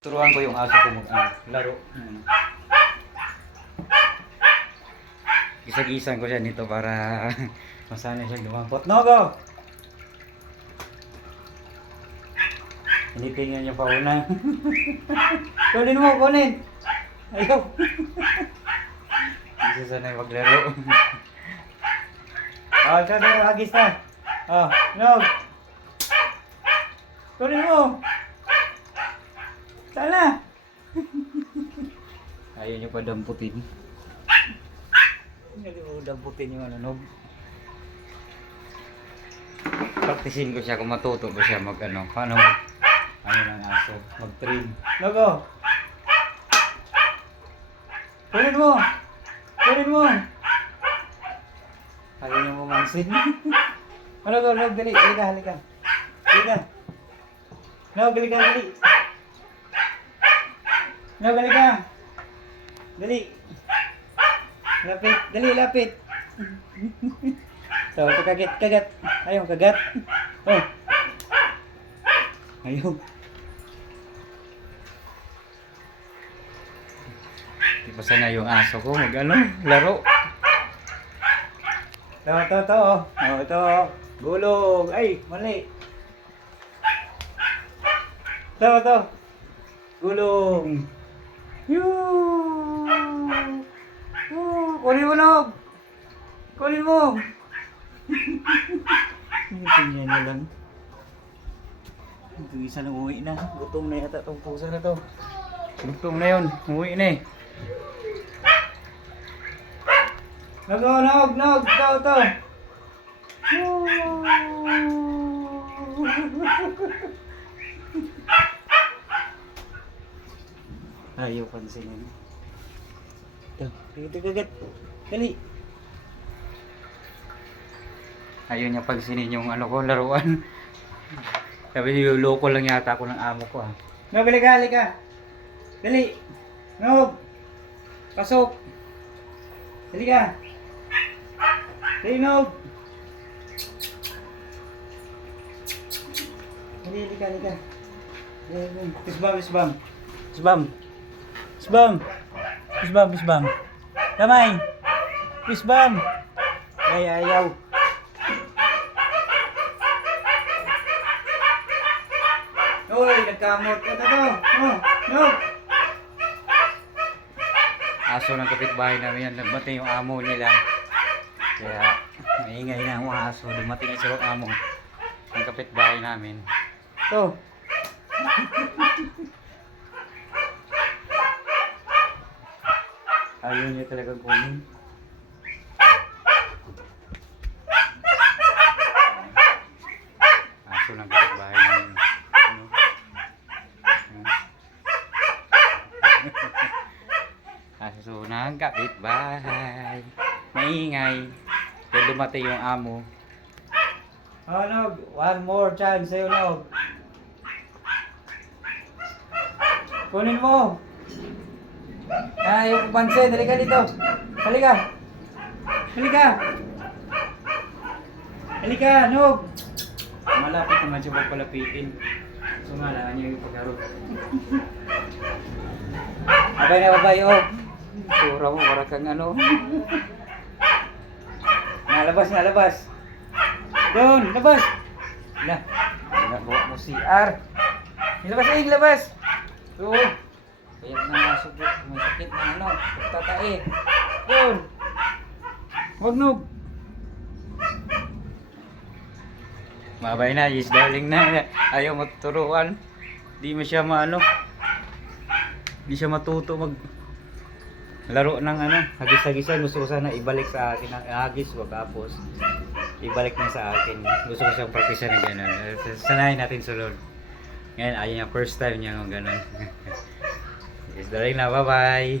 Turuan ko yung aso ko mag ano, laro. Ano. Gisa-gisan ko siya nito para masanay siya lumampot. No, go! Tinitingnan niya pa una. kunin mo, kunin! Ayaw! Hindi siya sanay maglaro. Ah, sabi ko, agis na. Ah, no! Kunin mo! Sana! Ayaw niyo pa damputin. Hindi mo damputin yung ano, no? Praktisin ko siya kung matuto ko siya mag ano, paano mag, ano ng aso, mag train. Logo! Kunin mo! Kunin mo! Ayaw niyo mamansin. ano go, log, dali, halika, halika. Halika. Log, halika, dali. No, balik ka. Dali. Lapit. Dali, lapit. so, ito kagat, kagat. Ayaw, kagat. Oh. Ayaw. Di pa sana yung aso ko mag ano, laro. Ito, ito, ito. Oh, oh ito. Gulong. Ay, mali. Ito, ito. Gulong. Yoo! Oh, kunin mo nog! Kunin mo! Tingnan niya lang. Ito isa na uwi na. Gutom na yata itong pusa na to. Gutom na yun. Uwi na eh. Nog, nog, nog! Ito, ito! Ayaw pansinin. Ito, dito kagat. Dali. Ayaw niya pansinin yung ano ko, laruan. Sabi niyo, loko lang yata ako ng amo ko ah. No, balik ka, halika. Dali. No. Pasok. Dali ka. Dali, no. Dali, halika, halika. Dali. Isbam, isbam. Isbam. Isbam. Isbam, isbam. Kamay. Isbam. Ay, ayaw. Uy, nagkamot. Ito to. No, no. Aso ng kapitbahay namin yan. Nagmatay yung amo nila. Kaya, maingay na ang mga aso. Dumating isa yung amo. Ang kapitbahay namin. Ito. Ayaw niya talaga kunin. Aso ng kapitbahay namin. Ano? Aso ng kapitbahay. Maingay. Kaya dumatay yung amo. Oh, Nog. One more chance sa'yo, Nog. Kunin mo. Ah, yung pansin, halika dito. Halika. Halika. Halika, Nog. Malapit naman siya magpalapitin. Sumalaan niya yung paglaro. Abay na babay, oh. Tura mo, para kang ano. Nalabas, nalabas. Doon, labas. Na, nagawa mo si R. Ilabas, eh, ilabas. Oo. Kaya na nga subot, may sakit na ano, pagtatae. Yun. Huwag nog. Mabay na, yes darling na. Ayaw matuturuan. Di mo siya maano. Di siya matuto mag laro ng ano, hagis-hagisan. Gusto ko sana ibalik sa akin ang hagis, wag tapos ibalik niya sa akin. Gusto ko siyang praktisan ng gano'n. Sanayin natin sulod. Ngayon, ayaw niya, first time niya ng gano'n. Yes, darling na, bye-bye.